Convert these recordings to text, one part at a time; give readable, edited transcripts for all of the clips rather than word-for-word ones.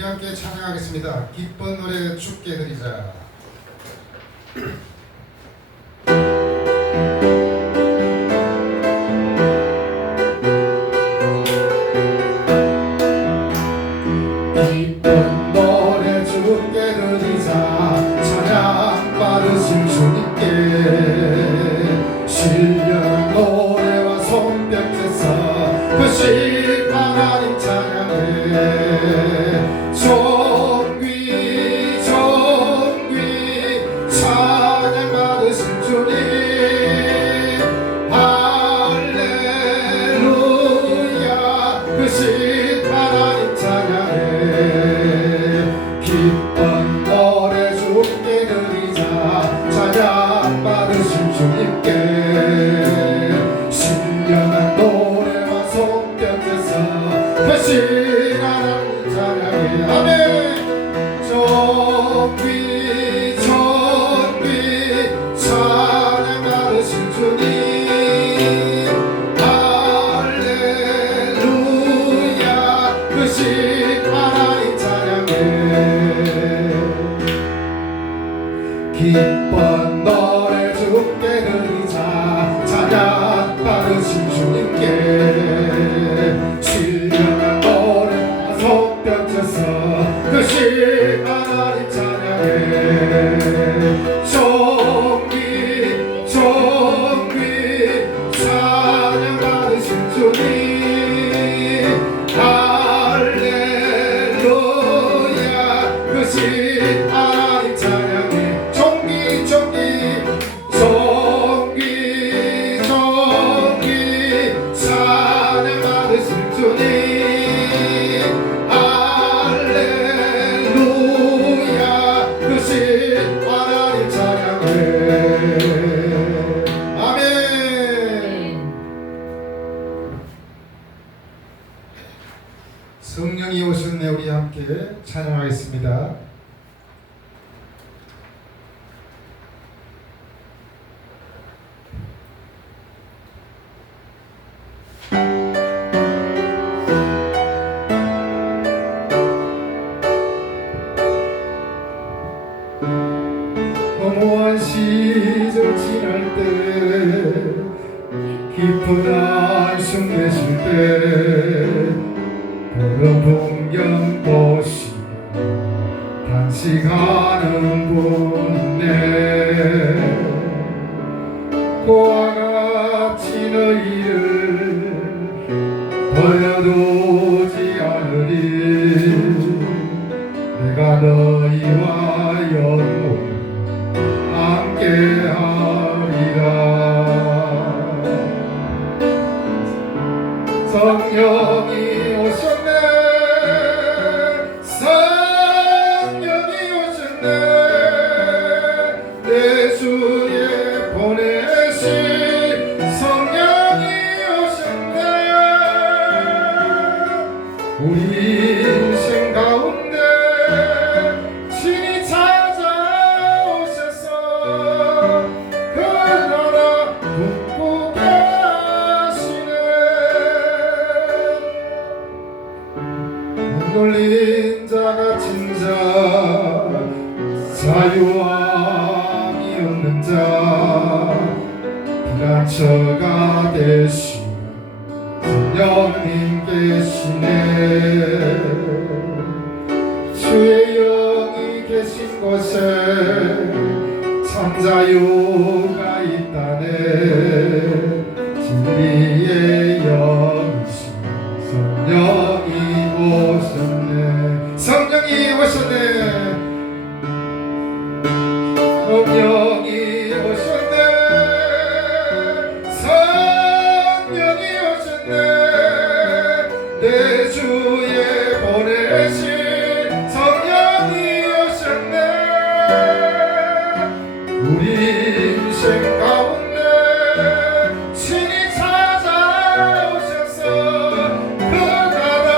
우리 함께 찬양하겠습니다. 기쁜 노래 주께 드리자. 기쁜 노래 주께 드리자. 찬양 받으신 주님께 신령한 노래와 손뼉에서 크신 하나님 찬양해. 존귀 존귀 찬양 받으신 주님 할렐루야. 크신 하나님 찬양해. 기쁜 노래 주께 드리자. 찬양 받으신 주님께 신령한 노래와 손뼉에서 크신 하나님 찬양해. 아멘. 존귀 존귀 찬양 받으신 주님 할렐루야. 크신 하나님 찬양해. 기쁜 노래 주께 드리자. 찬양 받으신 주님께 신령한 노래와 손뼉쳐서 크신 하나님 찬양해. 존귀 존귀 찬양 받으신 주님 할렐루야. 크신 하나님 찬양해. 존귀 존귀 존귀 존귀 찬양 받으신 주님 할렐루야. 크신 하나님 찬양해. 아멘. 성령이 오셨네. 우리 함께 찬양하겠습니다. 허무한 시절 지날 때 깊은 한숨 내쉴 때 그런 풍경 보시며 단식하는 분 있네. 고와 같이 너희를 버려두지 않으리. 내가 너희와 영원히 함께하리라. 성령이 오셨네. 성령이 오셨네. 내 주에 보내신 성령이 오셨네. 우리 인생 가운데 친히 찾아오셔서 그 나라 꿈꾸게 하시네. 흔들린 자가 진자 자유함이 없는 자 피난처가 되시는 성령님 계시네. 주의 영이 계신 곳에 참 자유가 있다네. 진리의 영이신 성령이 오셨네. 성령이 오셨네. 성령이 오셨네. 성령이 오셨네. 내 주에 보내신 성령이 오셨네. 우리 인생 가운데 친히 찾아오셔서 그 나라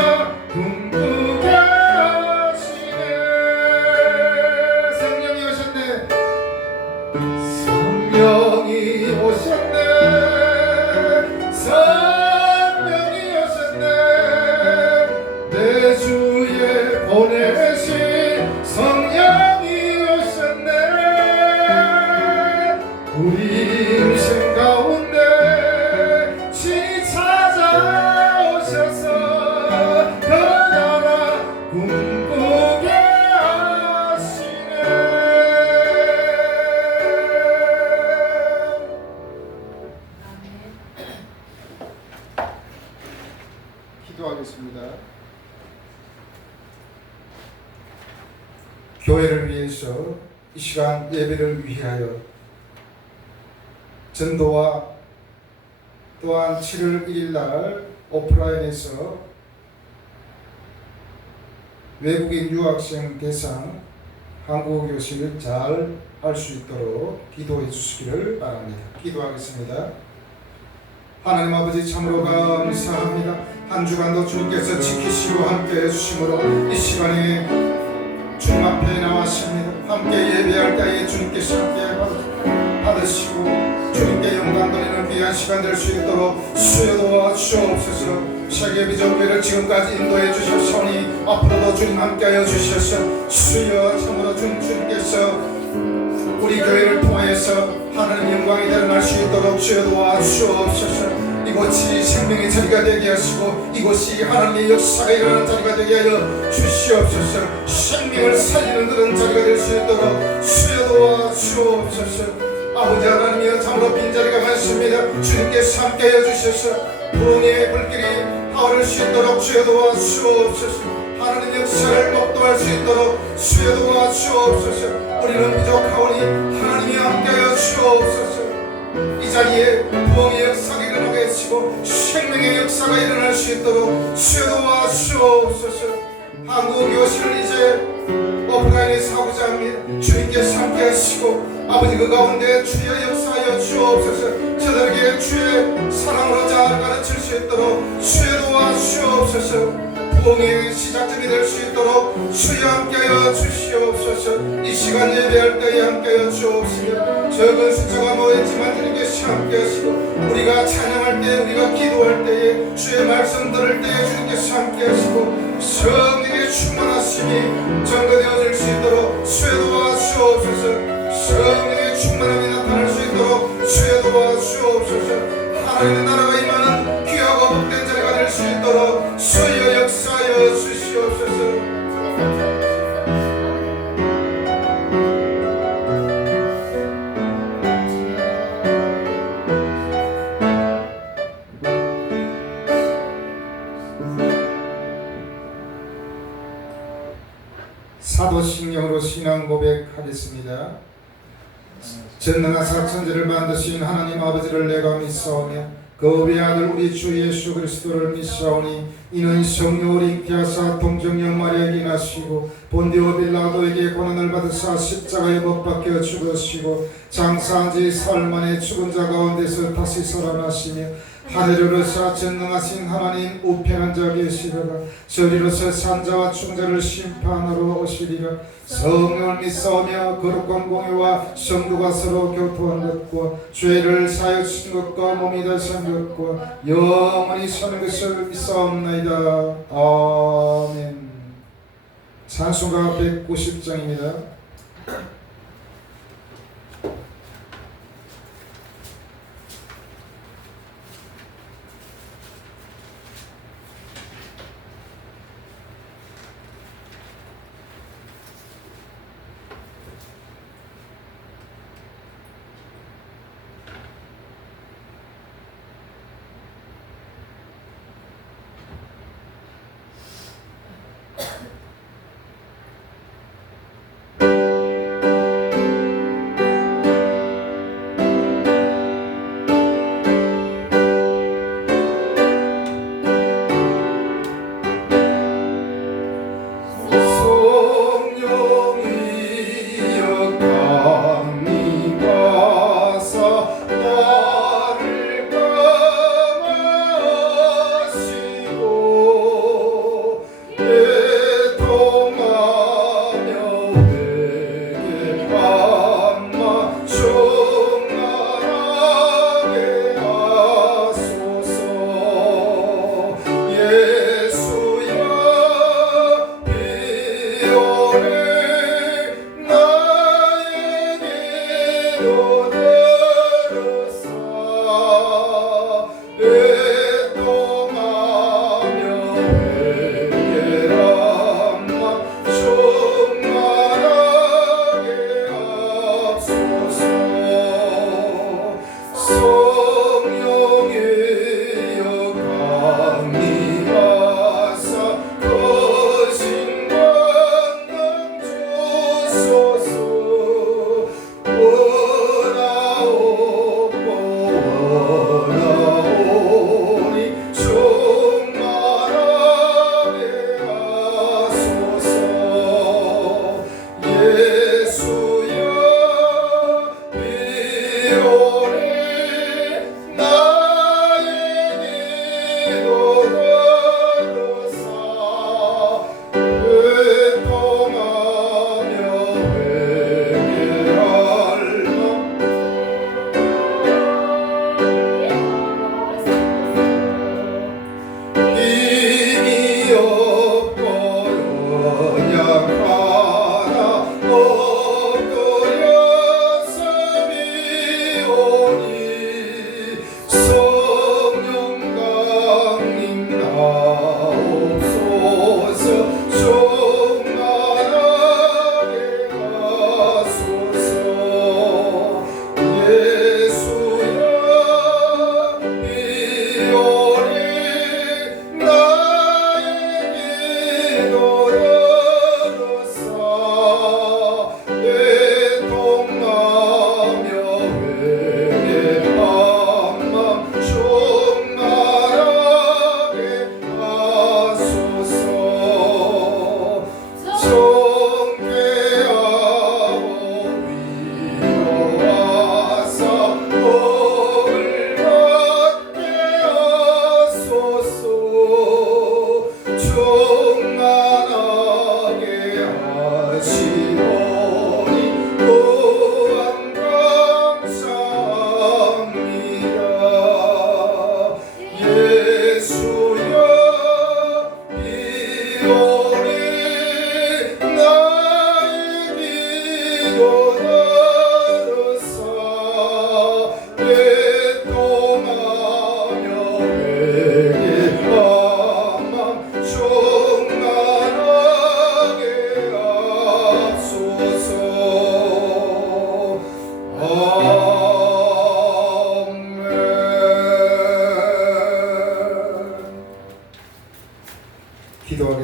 꿈꾸게 하시네. 성령이 오셨네. 성령이 오셨네. 성령이 오셨네. 내 주에 보내 기도하겠습니다. 교회를 위해서 이 시간 예배를 위하여 전도와 또한 7월 1일 날 오프라인에서 외국인 유학생 대상 한국어 교실을 잘 할 수 있도록 기도해 주시기를 바랍니다. 기도하겠습니다. 하나님 아버지 참으로 감사합니다. 한 주간도 주님께서 지키시고 함께 해주심으로 이 시간에 주님 앞에 나왔습니다. 함께 예배할 때에 주님께서 함께 받으시고 주님께 영광 돌리는 귀한 시간 될 수 있도록 수여 도와주옵소서. 세계 비전교회를 지금까지 인도해 주셨사오니 앞으로도 주님 함께하여 주셔서 수여 참으로 주님께서 우리 교회를 통하여서 하나님 영광이 드러날 수 있도록 주여 도와주옵소서. 이곳이 생명의 자리가 되게 하시고 이곳이 하나님의 역사가 일어나는 자리가 되게 하여 주시옵소서. 생명을 살리는 그런 자리가 될 수 있도록 수여 도와주옵소서. 아버지 하나님이여 참으로 빈자리가 많습니다. 주님께서 함께하여 주셔서 부흥의 불길이 타오를 수 있도록 주여 도와주옵소서. 하나님 역사를 목도할 수 있도록 수여 도와주옵소서. 우리는 부족하오니 하나님이 함께하여 주옵소서. 이 자리에 부흥의 역사가 일어나게 하시고 생명의 역사가 일어날 수 있도록 수여 도와주옵소서. 한국 교실을 이제 오프라인에서 하고자 합니다. 주님께서 함께 하시고 아버지 그 가운데 주의 역사하여 주옵소서. 저들에게 주의 사랑으로 잘 가르칠 수 있도록 수여 도와주옵소서. 부흥의 시작점이 될 수 있도록 주여 함께하여 주시옵소서. 이 시간 예배할 때에 함께하여 주옵시며 적은 숫자가 모였지만 주님께서 함께하시고 우리가 찬양할 때 우리가 기도할 때에 주의 말씀 들을 때에 주님께서 함께하시고 성령의 충만하심이 전거되어질 수 있도록 수여 도와주옵소서. 성령의 충만함이 나타날 수 있도록 수여 도와주옵소서. 하나님의 나라가 임하는 귀하고 복된 자리가 될 수 있도록 수여 역사하여 주시옵소서. 사도신경으로 신앙 고백하겠습니다. 전능하사 천지를 만드신 하나님 아버지를 내가 믿사오며 그 외아들 우리 주 예수 그리스도를 믿사오니 이는 성령을 잉태하사 동정녀 마리아에게 나시고 본디오 빌라도에게 고난을 받으사 십자가에 못 박혀 죽으시고 장사한 지 사흘 만에 죽은 자 가운데서 다시 살아나시며 하늘으로서 전능하신 하나님 우편한 자 계시다가 저리로서 산자와 충자를 심판하러 오시리라. 성령을 믿사오며 거룩한 공회와 성도가 서로 교통한 것과 죄를 사하여 주신 것과 몸이 다신 것과 영원히 사는 것을 믿사옵나이다. 아멘. 찬송가 190장입니다. 성령의 영광이라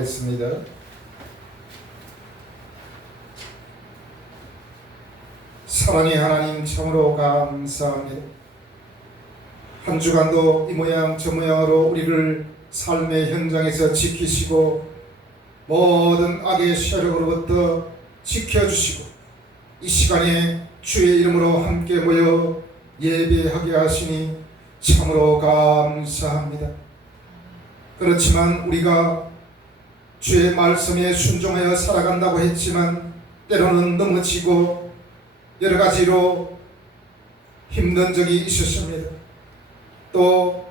기도하겠습니다. 사랑의 하나님, 참으로 감사합니다. 한 주간도 이 모양 저 모양으로 우리를 삶의 현장에서 지키시고 모든 악의 세력으로부터 지켜주시고 이 시간에 주의 이름으로 함께 모여 예배하게 하시니 참으로 감사합니다. 그렇지만 우리가 주의 말씀에 순종하여 살아간다고 했지만 때로는 넘어지고 여러 가지로 힘든 적이 있었습니다. 또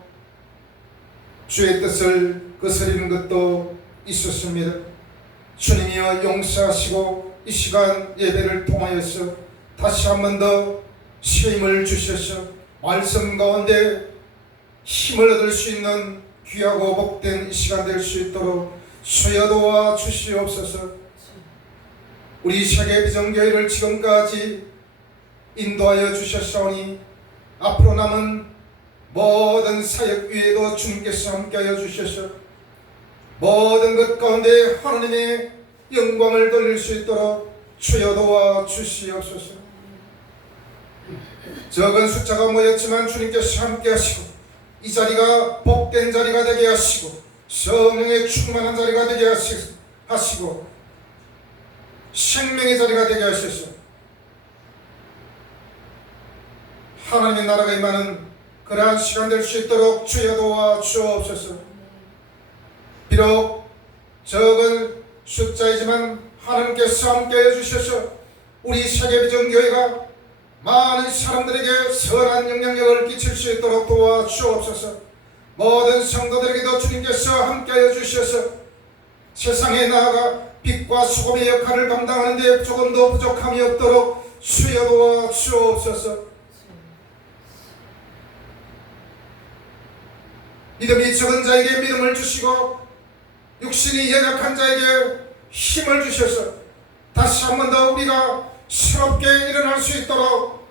주의 뜻을 거스리는 것도 있었습니다. 주님이여 용서하시고 이 시간 예배를 통하여서 다시 한 번 더 힘을 주셔서 말씀 가운데 힘을 얻을 수 있는 귀하고 복된 이 시간 될 수 있도록 주여 도와 주시옵소서. 우리 세계비전교회를 지금까지 인도하여 주셨사오니 앞으로 남은 모든 사역 위에도 주님께서 함께하여 주셔서 모든 것 가운데 하나님의 영광을 돌릴 수 있도록 주여 도와 주시옵소서. 적은 숫자가 모였지만 주님께서 함께하시고 이 자리가 복된 자리가 되게 하시고 성령의 충만한 자리가 되게 하시고 생명의 자리가 되게 하셔서 하나님의 나라가 임하는 그러한 시간 될 수 있도록 주여 도와 주옵소서. 비록 적은 숫자이지만 하나님께서 함께해 주셔서 우리 세계비전교회가 많은 사람들에게 선한 영향력을 끼칠 수 있도록 도와 주옵소서. 모든 성도들에게도 주님께서 함께하여 주셔서 세상에 나아가 빛과 소금의 역할을 감당하는 데 조금도 부족함이 없도록 주여 도와 주옵소서. 믿음이 적은 자에게 믿음을 주시고 육신이 연약한 자에게 힘을 주셔서 다시 한 번 더 우리가 새롭게 일어날 수 있도록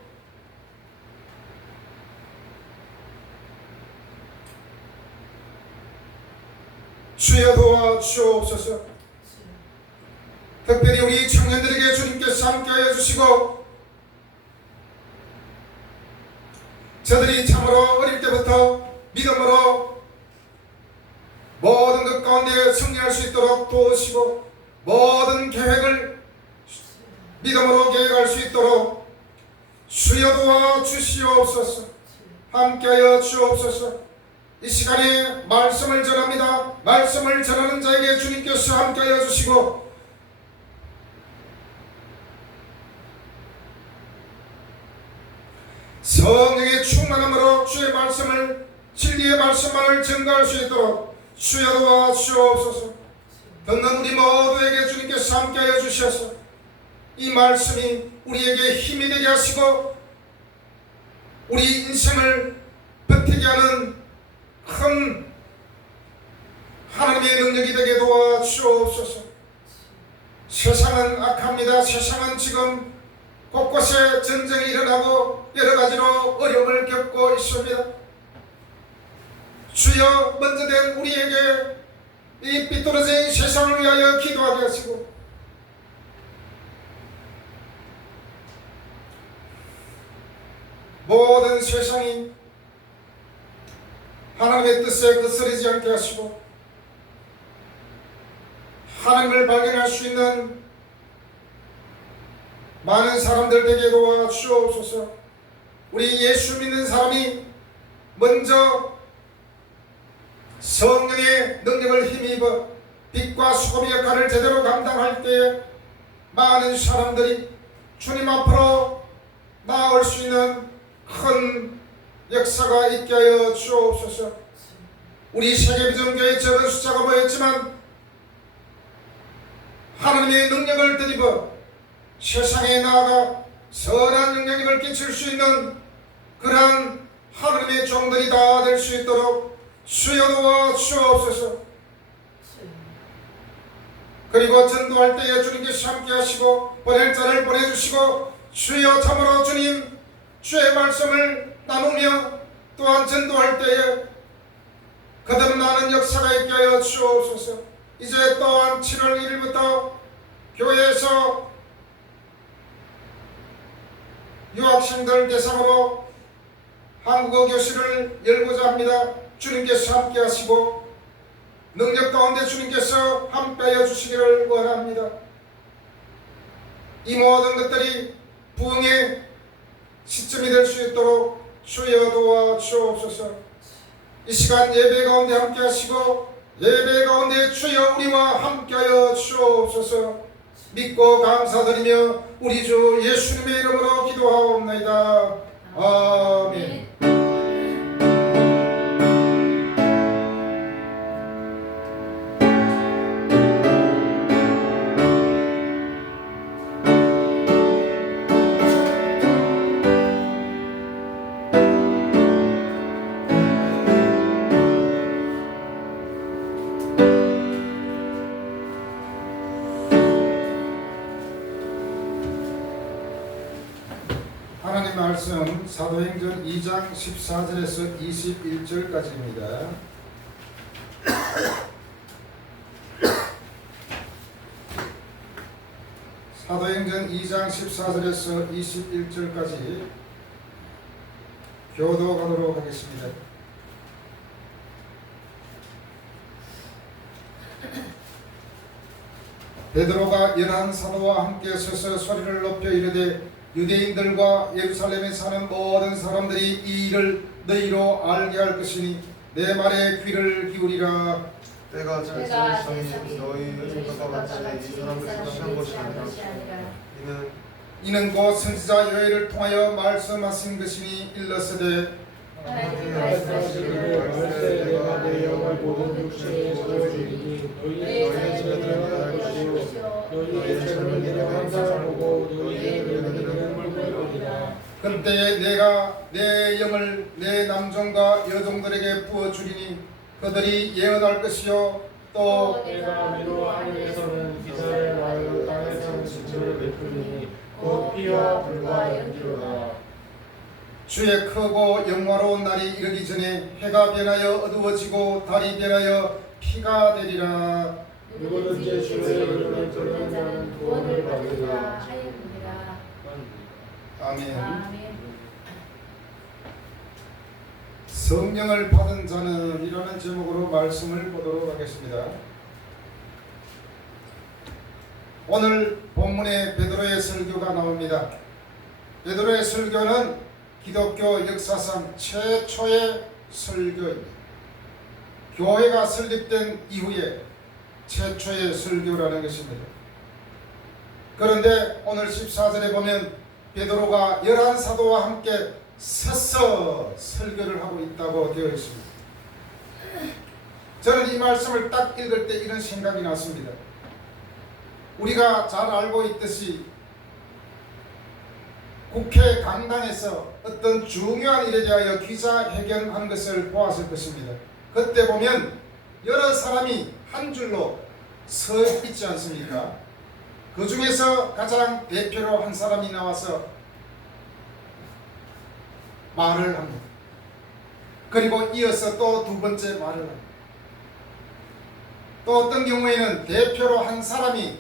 주여 도와 주옵소서. 특별히 우리 청년들에게 주님께서 함께하여 주시고 저들이 참으로 어릴 때부터 믿음으로 모든 것 가운데 승리할 수 있도록 도우시고 모든 계획을 믿음으로 계획할 수 있도록 주여 도와 주시옵소서. 함께하여 주옵소서. 이 시간에 말씀을 전합니다. 말씀을 전하는 자에게 주님께서 함께하여 주시고 성령의 충만함으로 주의 말씀을 진리의 말씀만을 증거할 수 있도록 주여 도와 주옵소서. 듣는 우리 모두에게 주님께서 함께하여 주셔서 이 말씀이 우리에게 힘이 되게 하시고 우리 인생을 버티게 하는 큰 하나님의 능력이 되게 도와 주옵소서. 세상은 악합니다. 세상은 지금 곳곳에 전쟁이 일어나고 여러 가지로 어려움을 겪고 있습니다. 주여 먼저 된 우리에게 이 삐뚤어진 세상을 위하여 기도하게 하시고 모든 세상이 하나님의 뜻에 거스르지 않게 하시고 하나님을 발견할 수 있는 많은 사람들 되게 도와 주옵소서. 우리 예수 믿는 사람이 먼저 성령의 능력을 힘입어 빛과 소금의 역할을 제대로 감당할 때에 많은 사람들이 주님 앞으로 나아올 수 있는 큰 역사가 있게 하여 주옵소서. 우리 세계비전교회 적은 숫자가 모였지만 하나님의 능력을 드리고 세상에 나아가 선한 영향력을 끼칠 수 있는 그러한 하나님의 종들이 다 될 수 있도록 주여 도와 주옵소서. 그리고 전도할 때에 주님께서 함께 하시고 보낼 자를 보내주시고 주여 참으로 주님 주의 말씀을 나누며 또한 전도할 때에 거듭나는 역사가 있게 하여 주옵소서. 이제 또한 7월 1일부터 교회에서 유학생들 대상으로 한국어 교실을 열고자 합니다. 주님께서 함께 하시고 능력 가운데 주님께서 함께하여 주시기를 원합니다. 이 모든 것들이 부흥의 시점이 될 수 있도록 주여 도와 주옵소서. 이 시간 예배 가운데 함께 하시고 예배 가운데 주여 우리와 함께하여 주옵소서. 믿고 감사드리며 우리 주 예수님의 이름으로 기도하옵나이다. 아멘. 하나님 말씀 사도행전 2장 14절에서 21절까지입니다. 사도행전 2장 14절에서 21절까지 교도하도록 하겠습니다. 베드로가 11사도와 함께 서서 소리를 높여 이르되 유대인들과 예루살렘에 사는 모든 사람들이 이 일을 너희로 알게 할 것이니 내 말에 귀를 기울이라. 때가 찰수있으니 너희의 생각과 같이 이 사람을 생각한 것이 아니라 이는 곧 선지자 요엘을 통하여 말씀하신 것이니 일러서되 하나님의 말씀하시기를 말세 내가 내 영을 모든 육체에 보여주리니 너희의 자녀들은 대할 것이요 너희의 젊은이는 환상을 보고 너희의 늙은이는 꿈을 보리라. 그때 내가 내 영을 내 남종과 여종들에게 부어주리니 그들이 예언할 것이요 또 내가 위로 하늘에서는 기사를 낳으려 땅에서는 진주를 베풀리니 곧 피와 불과 연기로다. 주의 크고 영화로운 날이 이르기 전에 해가 변하여 어두워지고 달이 변하여 피가 되리라. 누구든지 주의 이름을 부르는 자는 구원을 받으리라 하였느니라. 아멘. 아멘. 성령을 받은 자는 이라는 제목으로 말씀을 보도록 하겠습니다. 오늘 본문에 베드로의 설교가 나옵니다. 베드로의 설교는 기독교 역사상 최초의 설교입니다. 교회가 설립된 이후에 최초의 설교라는 것입니다. 그런데 오늘 14절에 보면 베드로가 11사도와 함께 서서 설교를 하고 있다고 되어 있습니다. 저는 이 말씀을 딱 읽을 때 이런 생각이 났습니다. 우리가 잘 알고 있듯이 국회 강당에서 어떤 중요한 일에 대하여 기자회견하는 것을 보았을 것입니다. 그때 보면 여러 사람이 한 줄로 서 있지 않습니까? 그 중에서 가장 대표로 한 사람이 나와서 말을 합니다. 그리고 이어서 또 두 번째 말을 합니다. 또 어떤 경우에는 대표로 한 사람이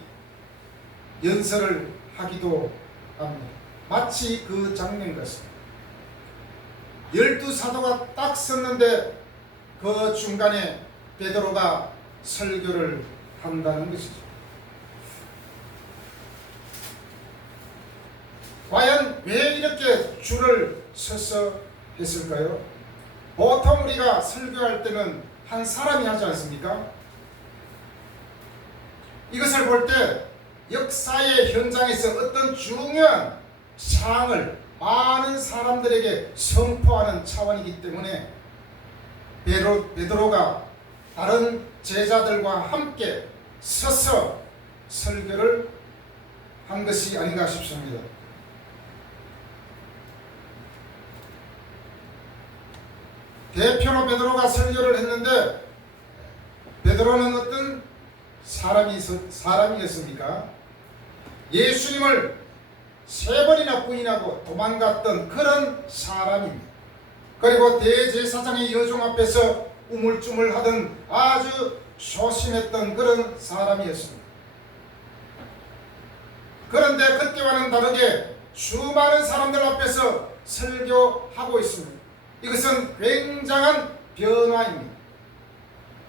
연설을 하기도 합니다. 마치 그 장면 같습니다. 12사도가 딱 섰는데 그 중간에 베드로가 설교를 한다는 것이죠. 과연 왜 이렇게 줄을 서서 했을까요? 보통 우리가 설교할 때는 한 사람이 하지 않습니까? 이것을 볼 때 역사의 현장에서 어떤 중요한 사항을 많은 사람들에게 선포하는 차원이기 때문에 베드로가 다른 제자들과 함께 서서 설교를 한 것이 아닌가 싶습니다. 대표로 베드로가 설교를 했는데 베드로는 어떤 사람이었습니까? 예수님을 3번이나 부인하고 도망갔던 그런 사람입니다. 그리고 대제사장의 여종 앞에서 우물쭈물하던 아주 소심했던 그런 사람이었습니다. 그런데 그때와는 다르게 수많은 사람들 앞에서 설교하고 있습니다. 이것은 굉장한 변화입니다.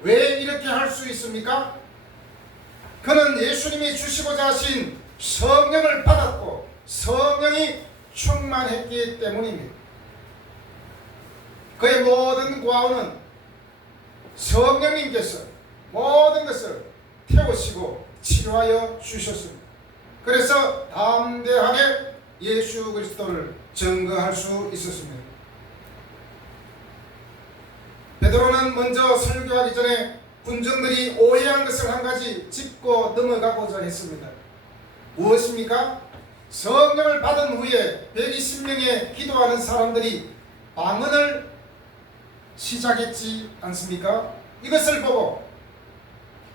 왜 이렇게 할 수 있습니까? 그는 예수님이 주시고자 하신 성령을 받았고 성령이 충만했기 때문입니다. 그의 모든 과오는 성령님께서 모든 것을 태우시고 치료하여 주셨습니다. 그래서 담대하게 예수 그리스도를 증거할 수 있었습니다. 베드로는 먼저 설교하기 전에 군중들이 오해한 것을 한 가지 짚고 넘어가고자 했습니다. 무엇입니까? 성령을 받은 후에 120명의 기도하는 사람들이 방언을 시작했지 않습니까? 이것을 보고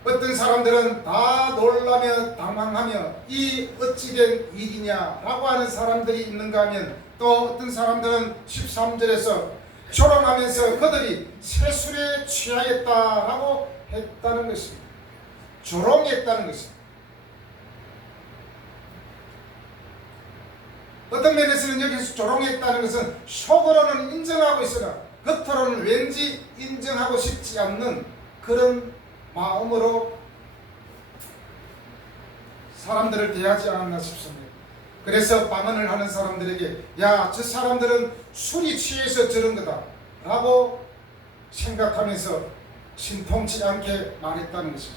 어떤 사람들은 다 놀라며 당황하며 이 어찌된 일이냐라고 하는 사람들이 있는가 하면, 또 어떤 사람들은 13절에서 조롱하면서 그들이 세술에 취하였다라고 했다는 것입니다. 조롱했다는 것입니다. 어떤 면에서는 여기서 조롱했다는 것은 속으로는 인정하고 있으나 겉으로는 왠지 인정하고 싶지 않는 그런 마음으로 사람들을 대하지 않았나 싶습니다. 그래서 방언을 하는 사람들에게 야, 저 사람들은 술이 취해서 저런 거다 라고 생각하면서 신통치 않게 말했다는 것이죠.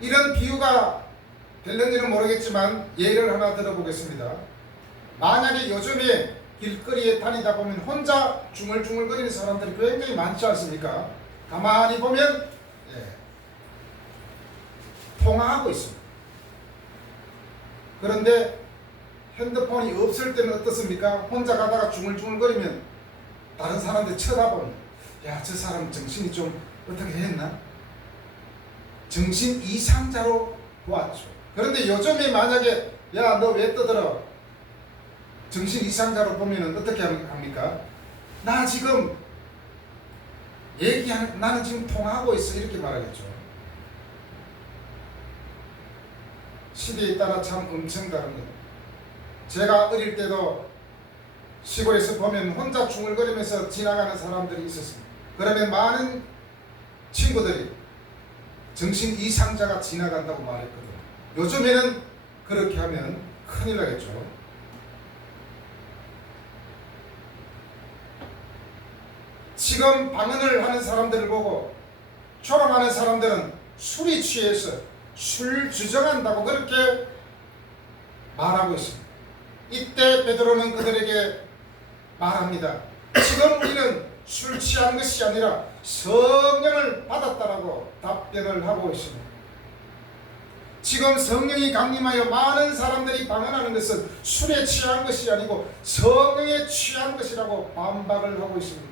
이런 비유가 될는지는 모르겠지만 예를 하나 들어보겠습니다. 만약에 요즘에 길거리에 다니다 보면 혼자 중얼중얼거리는 사람들이 굉장히 많지 않습니까? 가만히 보면 통화하고 있습니다. 그런데 핸드폰이 없을 때는 어떻습니까? 혼자 가다가 중얼중얼거리면 다른 사람들 쳐다보면 야, 저 사람 정신이 좀 어떻게 했나? 정신 이상자로 보았죠. 그런데 요즘에 만약에 야, 너 왜 떠들어? 정신 이상자로 보면은 어떻게 합니까? 나 지금 나는 지금 통화하고 있어 이렇게 말하겠죠. 시대에 따라 참 엄청 다릅니다. 제가 어릴 때도 시골에서 보면 혼자 중얼거리면서 지나가는 사람들이 있었습니다. 그러면 많은 친구들이 정신 이상자가 지나간다고 말했거든요. 요즘에는 그렇게 하면 큰일 나겠죠. 지금 방언을 하는 사람들을 보고 조롱하는 사람들은 술이 취해서 술 주정한다고 그렇게 말하고 있습니다. 이때 베드로는 그들에게 말합니다. 지금 우리는 술 취한 것이 아니라 성령을 받았다라고 답변을 하고 있습니다. 지금 성령이 강림하여 많은 사람들이 방언하는 것은 술에 취한 것이 아니고 성령에 취한 것이라고 반박을 하고 있습니다.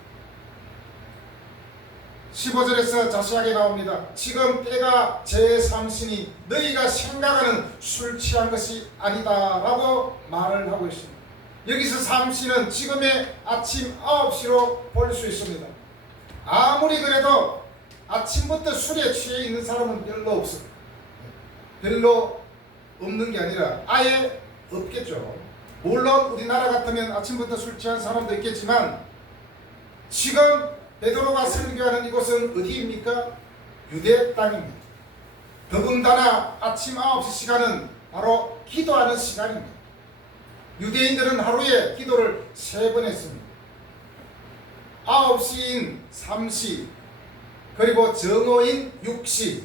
15절에서 자세하게 나옵니다. 지금 때가 제3시니 너희가 생각하는 술 취한 것이 아니다 라고 말을 하고 있습니다. 여기서 3시는 지금의 아침 9시로 볼 수 있습니다. 아무리 그래도 아침부터 술에 취해 있는 사람은 별로 없습니다. 별로 없는 게 아니라 아예 없겠죠. 물론 우리나라 같으면 아침부터 술 취한 사람도 있겠지만 지금 베드로가 설교하는 이곳은 어디입니까? 유대 땅입니다. 더군다나 아침 9시 시간은 바로 기도하는 시간입니다. 유대인들은 하루에 기도를 3번 했습니다. 9시인 3시, 그리고 정오인 6시,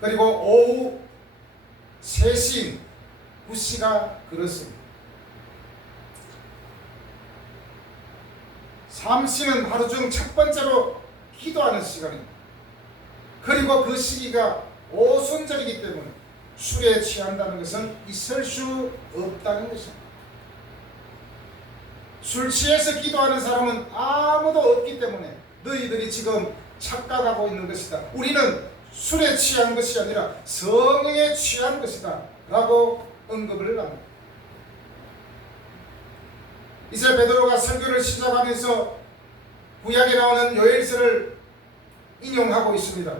그리고 오후 3시인 9시가 그렇습니다. 3시는 하루 중 첫 번째로 기도하는 시간입니다. 그리고 그 시기가 오순절이기 때문에 술에 취한다는 것은 있을 수 없다는 것입니다. 술 취해서 기도하는 사람은 아무도 없기 때문에 너희들이 지금 착각하고 있는 것이다. 우리는 술에 취한 것이 아니라 성령에 취한 것이다 라고 언급을 합니다. 이제 베드로가 설교를 시작하면서 구약에 나오는 요엘서를 인용하고 있습니다.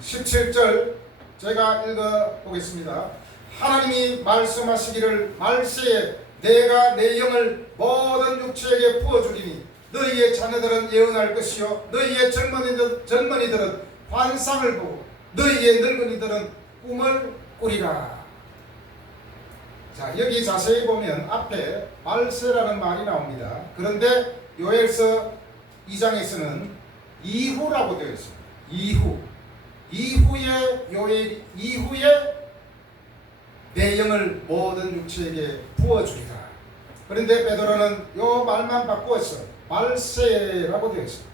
17절 제가 읽어보겠습니다. 하나님이 말씀하시기를 말세에 내가 내 영을 모든 육체에게 부어주리니 너희의 자녀들은 예언할 것이요 너희의 젊은이들은 환상을 보고 너희의 늙은이들은 꿈을 꾸리라. 자, 여기 자세히 보면 앞에 말세라는 말이 나옵니다. 그런데 요엘서 2장에서는 이후라고 되어 있습니다. 이후에 내 영을 모든 육체에게 부어주리라. 그런데 베드로는 요 말만 바꾸어서 말세라고 되어 있습니다.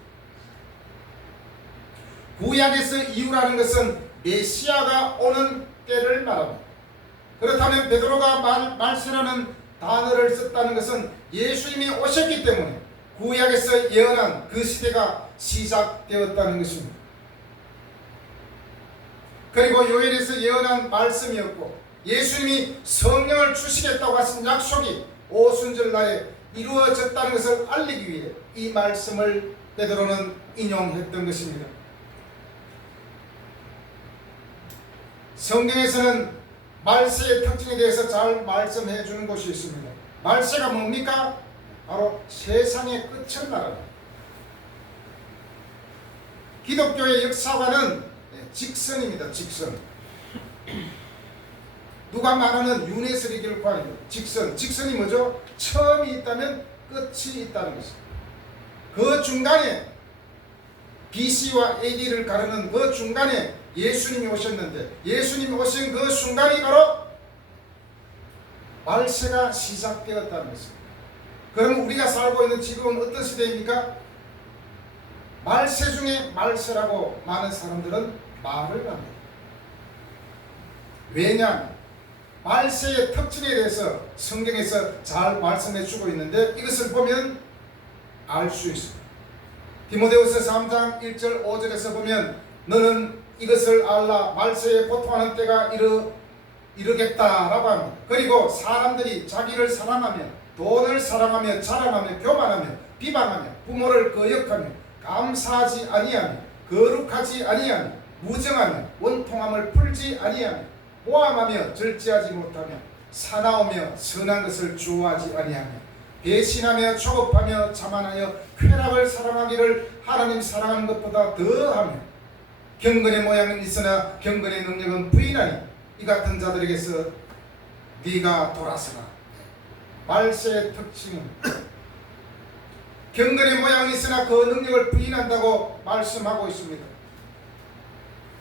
구약에서 이후라는 것은 메시아가 오는 때를 말합니다. 그렇다면 베드로가 말세라는 단어를 썼다는 것은 예수님이 오셨기 때문에 구약에서 예언한 그 시대가 시작되었다는 것입니다. 그리고 요엘에서 예언한 말씀이었고 예수님이 성령을 주시겠다고 하신 약속이 오순절 날에 이루어졌다는 것을 알리기 위해 이 말씀을 베드로는 인용했던 것입니다. 성경에서는 말세의 특징에 대해서 잘 말씀해 주는 곳이 있습니다. 말세가 뭡니까? 바로 세상의 끝을 말합니다. 기독교의 역사관은 직선입니다. 직선. 누가 말하는 유네스리겔관입니다. 직선. 직선이 뭐죠? 처음이 있다면 끝이 있다는 것입니다. 그 중간에 BC와 AD를 가르는 그 중간에 예수님이 오셨는데 예수님이 오신 그 순간이 바로 말세가 시작되었다는 것입니다. 그럼 우리가 살고 있는 지금은 어떤 시대입니까? 말세 중에 말세라고 많은 사람들은 말을 합니다. 왜냐하면 말세의 특징에 대해서 성경에서 잘 말씀해 주고 있는데 이것을 보면 알 수 있습니다. 디모데후서 3장 1절 5절에서 보면 너는 이것을 알라 말세에 고통하는 때가 이르겠다라고 합니다. 그리고 사람들이 자기를 사랑하며 돈을 사랑하며 자랑하며 교만하며 비방하며 부모를 거역하며 감사하지 아니하며 거룩하지 아니하며 무정하며 원통함을 풀지 아니하며 모함하며 절제하지 못하며 사나우며 선한 것을 좋아하지 아니하며 배신하며 조급하며 자만하여 쾌락을 사랑하기를 하나님 사랑하는 것보다 더하며 경건의 모양은 있으나 경건의 능력은 부인하니 이 같은 자들에게서 네가 돌아서라. 말세의 특징은 경건의 모양은 있으나 그 능력을 부인한다고 말씀하고 있습니다.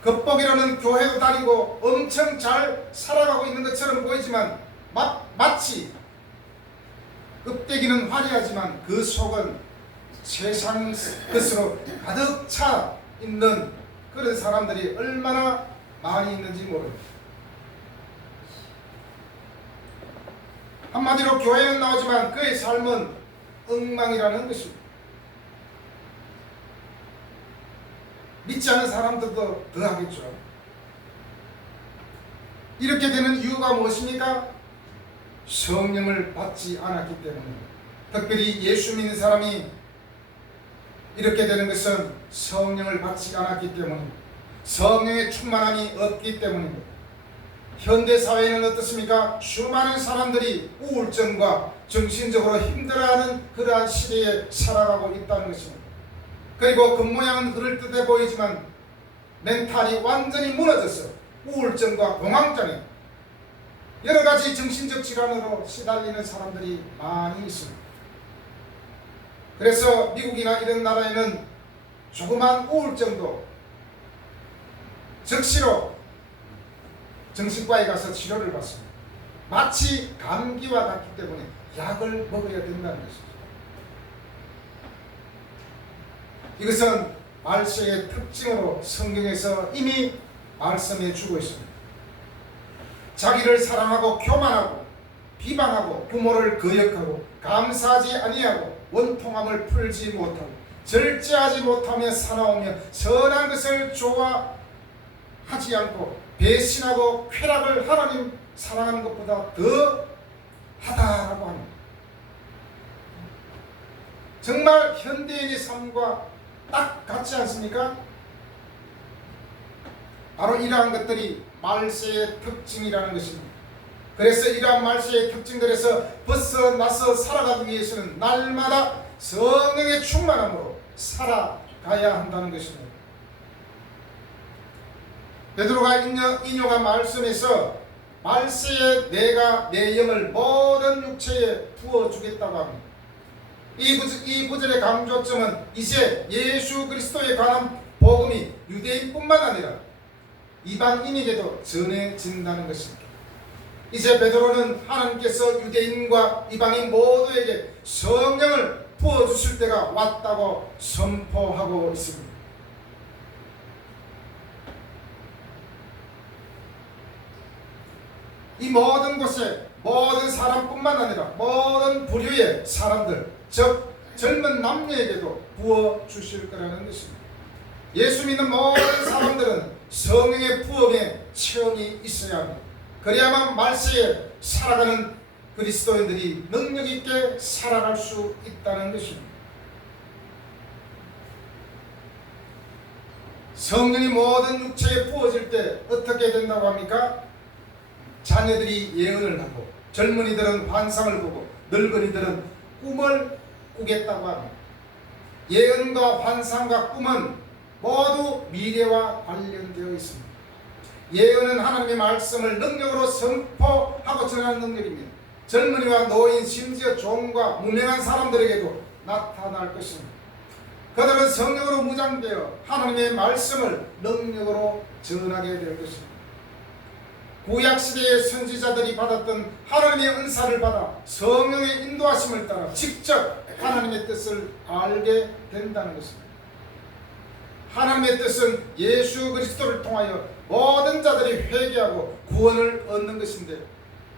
겉보기로는 교회도 다니고 엄청 잘 살아가고 있는 것처럼 보이지만 마치 껍데기는 화려하지만 그 속은 세상 것으로 가득 차 있는 그런 사람들이 얼마나 많이 있는지 모릅니다. 한마디로 교회는 나오지만 그의 삶은 엉망이라는 것입니다. 믿지 않는 사람들도 더 하겠죠. 이렇게 되는 이유가 무엇입니까? 성령을 받지 않았기 때문입니다. 특별히 예수 믿는 사람이 이렇게 되는 것은 성령을 받지 않았기 때문입니다. 성령의 충만함이 없기 때문입니다. 현대사회는 어떻습니까? 수많은 사람들이 우울증과 정신적으로 힘들어하는 그러한 시대에 살아가고 있다는 것입니다. 그리고 겉모양은 그럴듯해 보이지만 멘탈이 완전히 무너져서 우울증과 공황장애 여러가지 정신적 질환으로 시달리는 사람들이 많이 있습니다. 그래서 미국이나 이런 나라에는 조그만 우울증도 즉시로 정신과에 가서 치료를 받습니다. 마치 감기와 같기 때문에 약을 먹어야 된다는 것입니다. 이것은 말세의 특징으로 성경에서 이미 말씀해 주고 있습니다. 자기를 사랑하고 교만하고 비방하고 부모를 거역하고 감사하지 아니하고 원통함을 풀지 못하고 절제하지 못하며 사나우며 선한 것을 좋아하지 않고 배신하고 쾌락을 하나님 사랑하는 것보다 더 하다라고 합니다. 정말 현대인의 삶과 딱 같지 않습니까? 바로 이러한 것들이 말세의 특징이라는 것입니다. 그래서 이러한 말세의 특징들에서 벗어나서 살아가기 위해서는 날마다 성령의 충만함으로 살아가야 한다는 것입니다. 베드로가 인용한 말씀에서 말세에 내가 내 영을 모든 육체에 부어주겠다고 합니다. 이 구절의 강조점은 이제 예수 그리스도에 관한 복음이 유대인뿐만 아니라 이방인에게도 전해진다는 것입니다. 이제 베드로는 하나님께서 유대인과 이방인 모두에게 성령을 부어주실 때가 왔다고 선포하고 있습니다. 이 모든 곳에 모든 사람뿐만 아니라 모든 부류의 사람들, 즉 젊은 남녀에게도 부어주실 거라는 것입니다. 예수 믿는 모든 사람들은 성령의 부음의 체험이 있어야 합니다. 그래야만 말세에 살아가는 그리스도인들이 능력 있게 살아갈 수 있다는 것입니다. 성령이 모든 육체에 부어질 때 어떻게 된다고 합니까? 자녀들이 예언을 하고 젊은이들은 환상을 보고 늙은이들은 꿈을 꾸겠다고 합니다. 예언과 환상과 꿈은 모두 미래와 관련되어 있습니다. 예언은 하나님의 말씀을 능력으로 선포하고 전하는 능력입니다. 젊은이와 노인 심지어 종과 무명한 사람들에게도 나타날 것입니다. 그들은 성령으로 무장되어 하나님의 말씀을 능력으로 전하게 될 것입니다. 구약시대의 선지자들이 받았던 하나님의 은사를 받아 성령의 인도하심을 따라 직접 하나님의 뜻을 알게 된다는 것입니다. 하나님의 뜻은 예수 그리스도를 통하여 모든 자들이 회개하고 구원을 얻는 것인데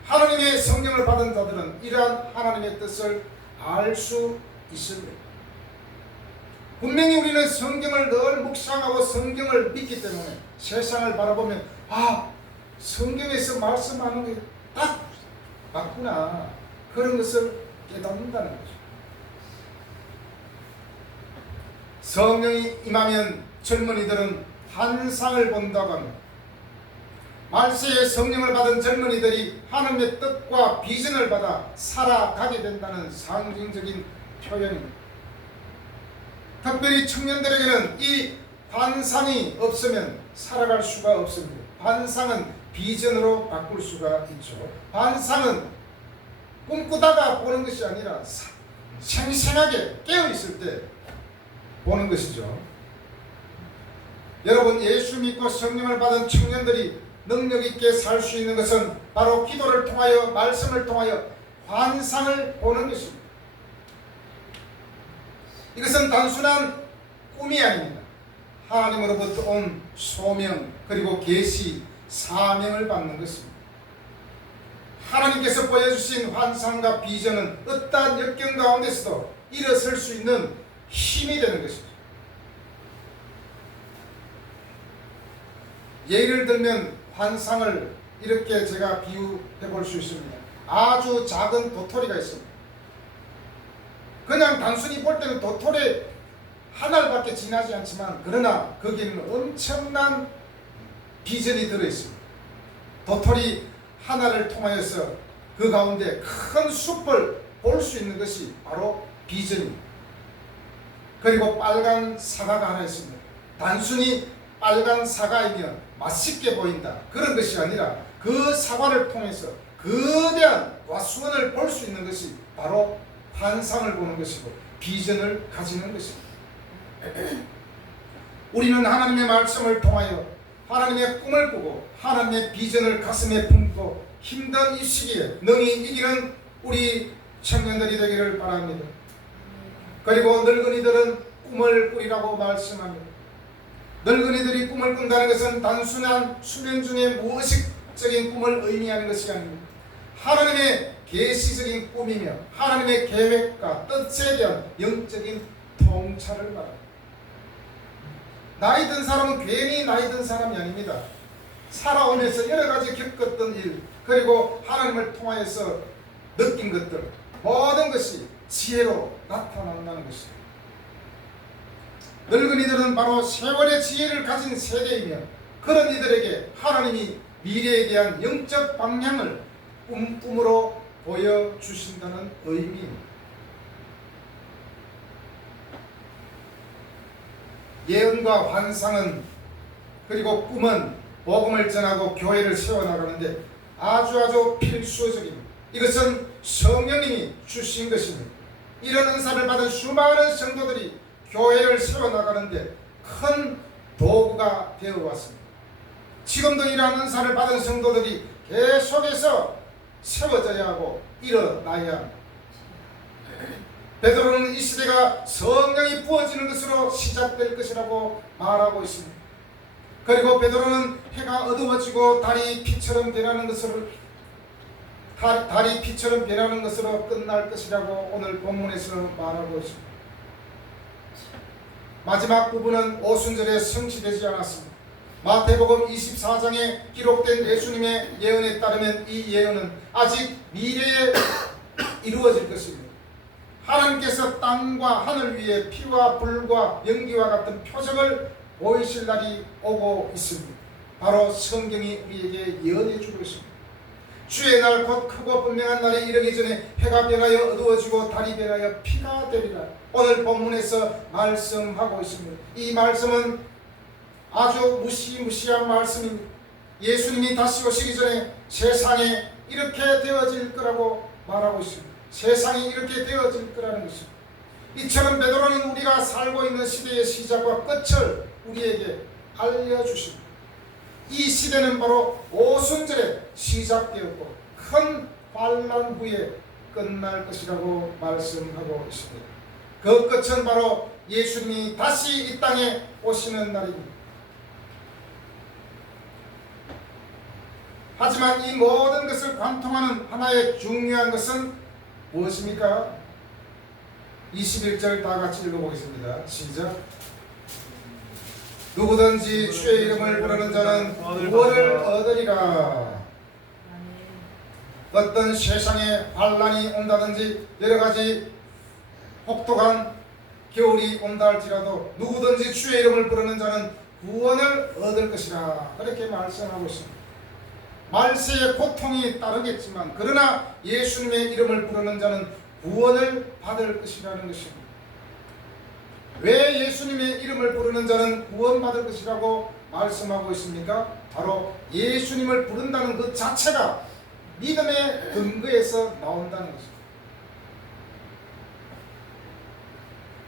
하나님의 성령을 받은 자들은 이러한 하나님의 뜻을 알 수 있습니다. 분명히 우리는 성경을 늘 묵상하고 성경을 믿기 때문에 세상을 바라보면 성경에서 말씀하는 게 딱 맞구나, 그런 것을 깨닫는다는 거죠. 성령이 임하면 젊은이들은 환상을 본다고 합니다. 말세에 성령을 받은 젊은이들이 하나님의 뜻과 비전을 받아 살아가게 된다는 상징적인 표현입니다. 특별히 청년들에게는 이 환상이 없으면 살아갈 수가 없습니다. 환상은 비전으로 바꿀 수가 있죠. 환상은 꿈꾸다가 보는 것이 아니라 생생하게 깨어있을 때 보는 것이죠. 여러분, 예수 믿고 성령을 받은 청년들이 능력 있게 살 수 있는 것은 바로 기도를 통하여 말씀을 통하여 환상을 보는 것입니다. 이것은 단순한 꿈이 아닙니다. 하나님으로부터 온 소명 그리고 계시, 사명을 받는 것입니다. 하나님께서 보여주신 환상과 비전은 어떠한 역경 가운데서도 일어설 수 있는 힘이 되는 것입니다. 예를 들면 환상을 이렇게 제가 비유해 볼 수 있습니다. 아주 작은 도토리가 있습니다. 그냥 단순히 볼 때는 도토리 하나밖에 지나지 않지만 그러나 거기에는 엄청난 비전이 들어있습니다. 도토리 하나를 통하여서 그 가운데 큰 숲을 볼 수 있는 것이 바로 비전입니다. 그리고 빨간 사과가 하나 있습니다. 단순히 빨간 사과이면 맛있게 보인다, 그런 것이 아니라 그 사과를 통해서 거대한 와수원을 볼 수 있는 것이 바로 환상을 보는 것이고 비전을 가지는 것입니다. 우리는 하나님의 말씀을 통하여 하나님의 꿈을 꾸고 하나님의 비전을 가슴에 품고 힘든 이 시기에 능히 이기는 우리 청년들이 되기를 바랍니다. 그리고 늙은이들은 꿈을 꾸리라고 말씀합니다. 늙은이들이 꿈을 꾼다는 것은 단순한 수면 중에 무의식적인 꿈을 의미하는 것이 아닙니다. 하나님의 계시적인 꿈이며 하나님의 계획과 뜻에 대한 영적인 통찰을 말합니다. 나이 든 사람은 괜히 나이 든 사람이 아닙니다. 살아오면서 여러 가지 겪었던 일, 그리고 하나님을 통하여서 느낀 것들, 모든 것이 지혜로 나타난다는 것입니다. 늙은이들은 바로 세월의 지혜를 가진 세대이며 그 그런 이들에게 하나님이 미래에 대한 영적 방향을 꿈으로 보여주신다는 의미입니다. 예언과 환상은 그리고 꿈은 복음을 전하고 교회를 세워나가는데 아주 필수적입니다. 이것은 성령님이 주신 것입니다. 이런 은사를 받은 수많은 성도들이 교회를 세워나가는데 큰 도구가 되어왔습니다. 지금도 이러한 은사를 받은 성도들이 계속해서 세워져야 하고 일어나야 합니다. 베드로는 이 시대가 성령이 부어지는 것으로 시작될 것이라고 말하고 있습니다. 그리고 베드로는 해가 어두워지고 달이 피처럼 변하는 것으로 끝날 것이라고 오늘 본문에서 말하고 있습니다. 마지막 부분은 오순절에 성취되지 않았습니다. 마태복음 24장에 기록된 예수님의 예언에 따르면 이 예언은 아직 미래에 이루어질 것입니다. 하나님께서 땅과 하늘 위에 피와 불과 연기와 같은 표적을 보이실 날이 오고 있습니다. 바로 성경이 우리에게 예언해 주고 있습니다. 주의 날 곧 크고 분명한 날이 이르기 전에 해가 변하여 어두워지고 달이 변하여 피가 되리라. 오늘 본문에서 말씀하고 있습니다. 이 말씀은 아주 무시무시한 말씀입니다. 예수님이 다시 오시기 전에 세상에 이렇게 되어질 거라고 말하고 있습니다. 세상이 이렇게 되어질 거라는 것입니다. 이처럼 베드로는 우리가 살고 있는 시대의 시작과 끝을 우리에게 알려주십니다. 이 시대는 바로 오순절에 시작되었고 큰 환난 후에 끝날 것이라고 말씀하고 있습니다. 그 끝은 바로 예수님이 다시 이 땅에 오시는 날입니다. 하지만 이 모든 것을 관통하는 하나의 중요한 것은 무엇입니까? 21절 다 같이 읽어보겠습니다. 시작. 누구든지 주의 이름을 부르는 자는 구원을 얻으리라. 어떤 세상에 환난이 온다든지 여러가지 혹독한 겨울이 온다 할지라도 누구든지 주의 이름을 부르는 자는 구원을 얻을 것이라. 그렇게 말씀하고 있습니다. 말세의 고통이 따르겠지만 그러나 예수님의 이름을 부르는 자는 구원을 받을 것이라는 것입니다. 왜 예수님의 이름을 부르는 자는 구원받을 것이라고 말씀하고 있습니까? 바로 예수님을 부른다는 그 자체가 믿음의 근거에서 나온다는 것입니다.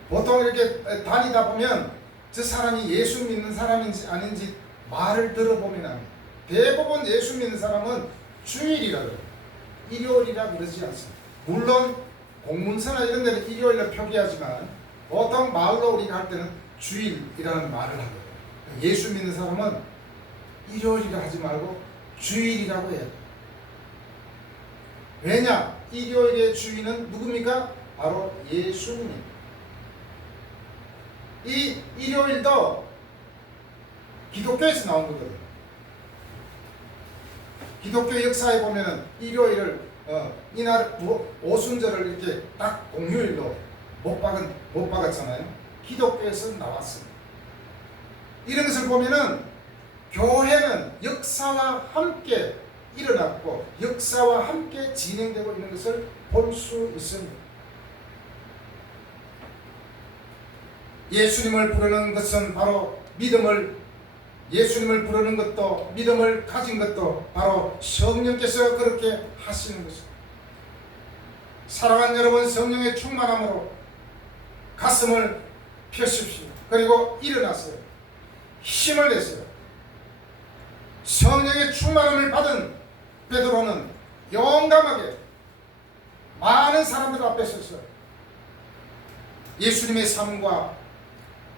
보통 이렇게 다니다 보면 저 사람이 예수 믿는 사람인지 아닌지 말을 들어보면 대부분 예수 믿는 사람은 주일이라 그래요. 일요일이라 그러지 않습니다. 물론 공문서나 이런 데는 일요일로 표기하지만 보통 말로 우리가 할 때는 주일이라는 말을 하거든요. 예수 믿는 사람은 일요일이라 하지 말고 주일이라고 해야 돼요. 왜냐? 일요일의 주인은 누굽니까? 바로 예수님입니다. 이 일요일도 기독교에서 나온 거거든요. 기독교 역사에 보면은 일요일을 이날 오순절을 이렇게 딱 공휴일로 못 박았잖아요. 기독교에서 나왔습니다. 이런 것을 보면은 교회는 역사와 함께 일어났고 역사와 함께 진행되고 있는 것을 볼 수 있습니다. 예수님을 부르는 것은 바로 예수님을 부르는 것도 믿음을 가진 것도 바로 성령께서 그렇게 하시는 것입니다. 사랑하는 여러분, 성령의 충만함으로 가슴을 펴십시오. 그리고 일어나세요. 힘을 내세요. 성령의 충만함을 받은 베드로는 용감하게 많은 사람들 앞에 서서 예수님의 삶과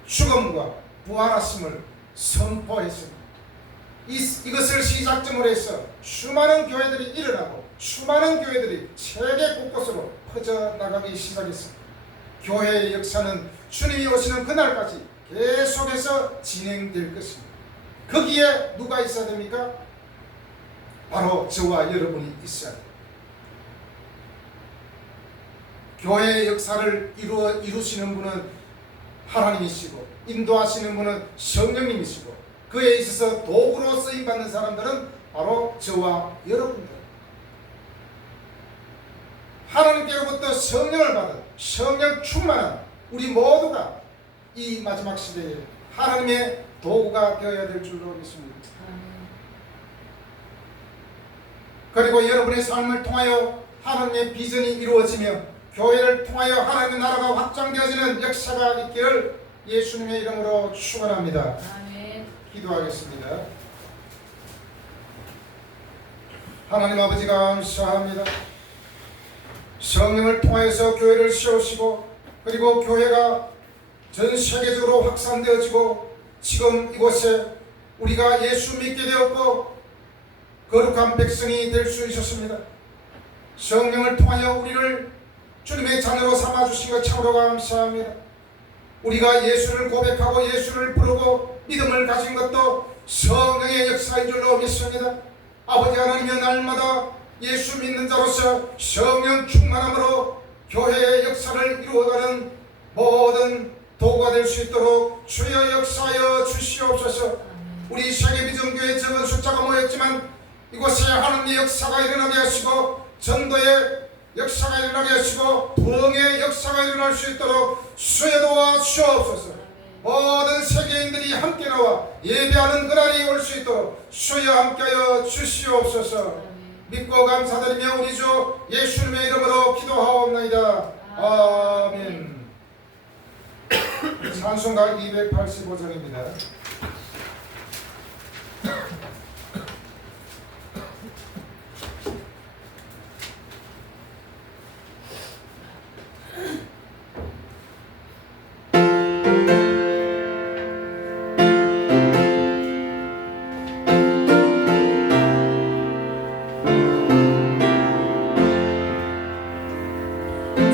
죽음과 부활하심을 선포했습니다. 이것을 시작점으로 해서 수많은 교회들이 일어나고 수많은 교회들이 세계 곳곳으로 퍼져나가기 시작했습니다. 교회의 역사는 주님이 오시는 그날까지 계속해서 진행될 것입니다. 거기에 누가 있어야 됩니까? 바로 저와 여러분이 있어야 됩니다. 교회의 역사를 이루시는 분은 하나님이시고 인도하시는 분은 성령님이시고 그에 있어서 도구로 쓰임받는 사람들은 바로 저와 여러분들, 하나님께로부터 성령을 받은 성령 충만한 우리 모두가 이 마지막 시대에 하나님의 도구가 되어야 될 줄로 믿습니다. 그리고 여러분의 삶을 통하여 하나님의 비전이 이루어지며 교회를 통하여 하나님의 나라가 확장되어지는 역사가 있기를 예수님의 이름으로 축원합니다. 아멘. 기도하겠습니다. 하나님 아버지 감사합니다. 성령을 통하여서 교회를 세우시고 그리고 교회가 전 세계적으로 확산되어지고 지금 이곳에 우리가 예수 믿게 되었고 거룩한 백성이 될 수 있었습니다. 성령을 통하여 우리를 주님의 자녀로 삼아주신 것 참으로 감사합니다. 우리가 예수를 고백하고 예수를 부르고 믿음을 가진 것도 성령의 역사인 줄로 믿습니다. 아버지 하나님의 날마다 예수 믿는 자로서 성령 충만함으로 교회의 역사를 이루어가는 모든 도구가 될 수 있도록 주여 역사하여 주시옵소서. 우리 세계비전교회 적은 숫자가 모였지만 이곳에 하나님의 역사가 일어나게 하시고 전도의 역사가 일어나게 하시고 부흥의 역사가 일어날 수 있도록 수여 도와주시옵소서. 모든 세계인들이 함께 나와 예배하는 그날이 올 수 있도록 수여 함께하여 주시옵소서. 믿고 감사드리며 우리 주 예수님의 이름으로 기도하옵나이다. 아멘. 찬송가 285장입니다.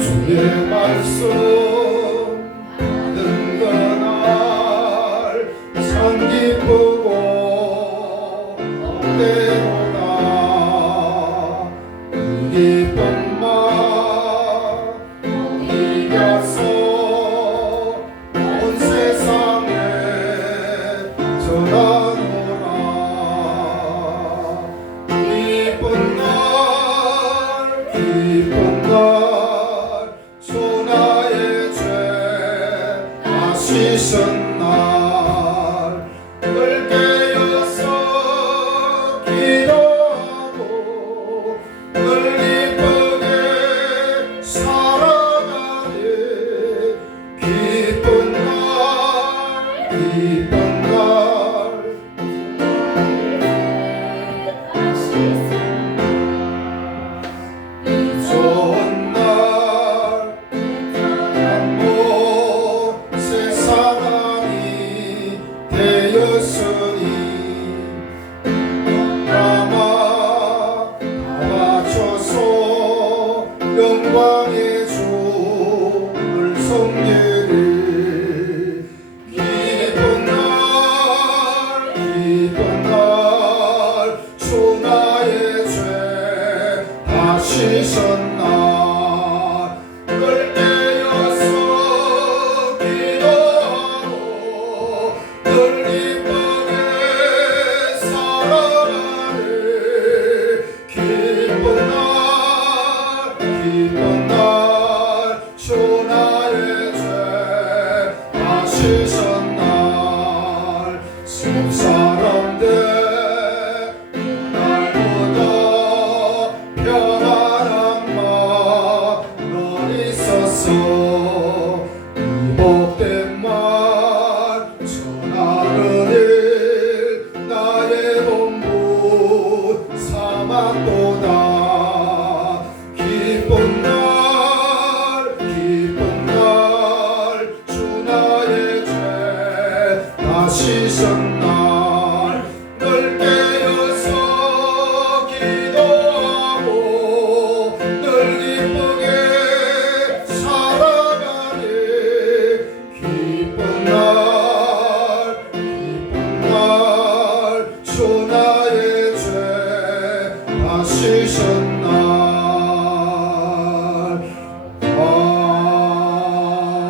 주의 말씀 듣는 날 참 기쁘고 때로다 그 기쁜 마음 이겨서 온 세상에 전하노라. 기쁜 날 기쁜 날 주 나의 죄 다 씻은 날 늘 깨어서 기도하고 늘 이쁘게 살아가리. 기쁜 날 기쁜 날 좋은 날 모세 사람이 되었으니 아마 나와줘서 영광의 주를 섬기리. 기쁜 날 기쁜 날 주 나의 죄 다 씻은 날 늘 깨어서 기도하고 늘 이쁘게 살아가리. 기쁜 날 주 나의 죄 다 씻은 날 집사람들 날보다 평안한 마음 있었어. 이복된 말 전하는 일 나의 본분 삼았도다. 기쁜 날 주 나의 죄 다 씻은 날 늘 깨어서 기도하고 늘 이쁘게 살아가리. 기쁜 날 주 나의 죄 다 씻은 날.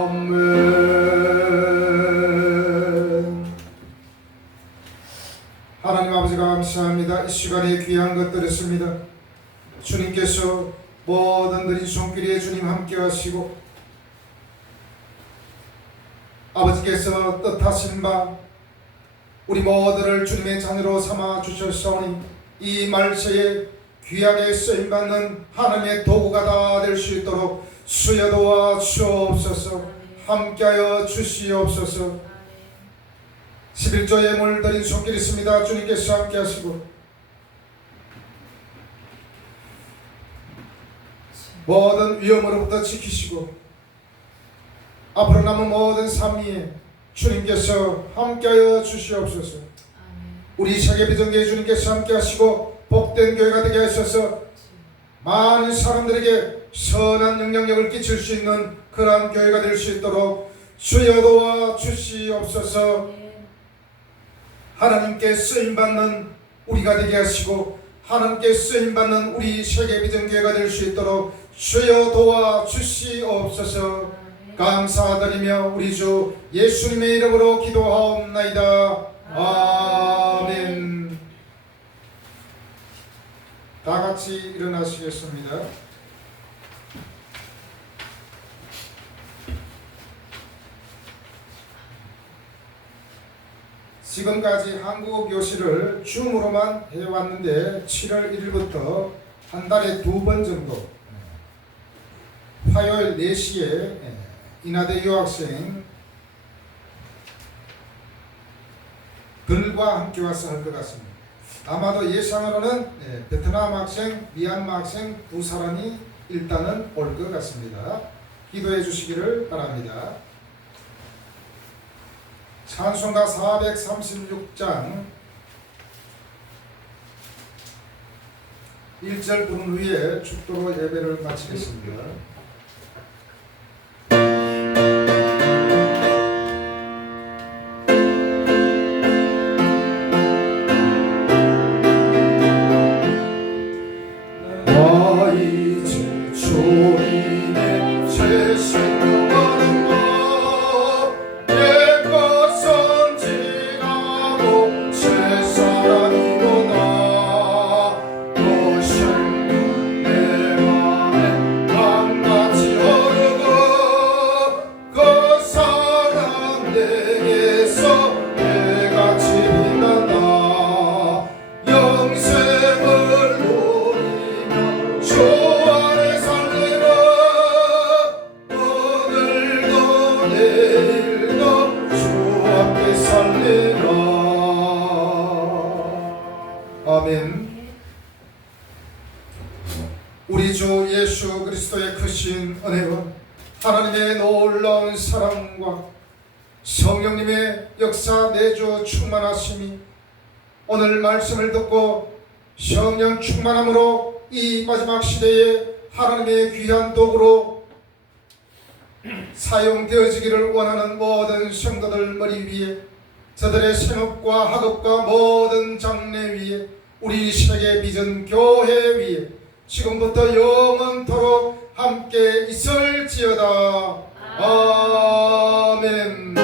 아멘. 감사합니다. 이 시간에 귀한 것 드렸습니다. 주님께서 모든 드린 손길에 주님 함께 하시고 아버지께서 뜻하신 바 우리 모두를 주님의 자녀로 삼아 주셨사오니 이 말세에 귀하게 쓰임받는 하나님의 도구가 다 될 수 있도록 수여도와 주옵소서. 함께하여 주시옵소서. 11조 예물 드린 손길 있습니다. 주님께서 함께 하시고 모든 위험으로부터 지키시고 앞으로 남은 모든 삶 위에 주님께서 함께하여 주시옵소서. 우리 세계비전교회 주님께서 함께 하시고 복된 교회가 되게 하셔서 많은 사람들에게 선한 영향력을 끼칠 수 있는 그러한 교회가 될 수 있도록 주여 도와 주시옵소서. 하나님께 쓰임받는 우리가 되게 하시고 하나님께 쓰임받는 우리 세계비전교회가 될 수 있도록 주여 도와 주시옵소서. 감사드리며 우리 주 예수님의 이름으로 기도하옵나이다. 아멘. 다 같이 일어나시겠습니다. 지금까지 한국어 교실을 줌으로만 해왔는데 7월 1일부터 한 달에 2번 정도 화요일 4시에 인하대 유학생 들과 함께 와서 할 것 같습니다. 아마도 예상으로는 베트남 학생, 미얀마 학생 2사람이 일단은 올 것 같습니다. 기도해 주시기를 바랍니다. 찬송가 436장 1절 부른 후에 축도로 예배를 마치겠습니다. 아멘. 우리 주 예수 그리스도의 크신 은혜와 하나님의 놀라운 사랑과 성령님의 역사 내주 충만하심이 오늘 말씀을 듣고 성령 충만함으로 이 마지막 시대에 하나님의 귀한 도구로 사용되어지기를 원하는 모든 성도들 머리 위에 저들의 생업과 학업과 모든 장래 위에 우리 세계 비전 교회 위에 지금부터 영원토록 함께 있을지어다. 아멘.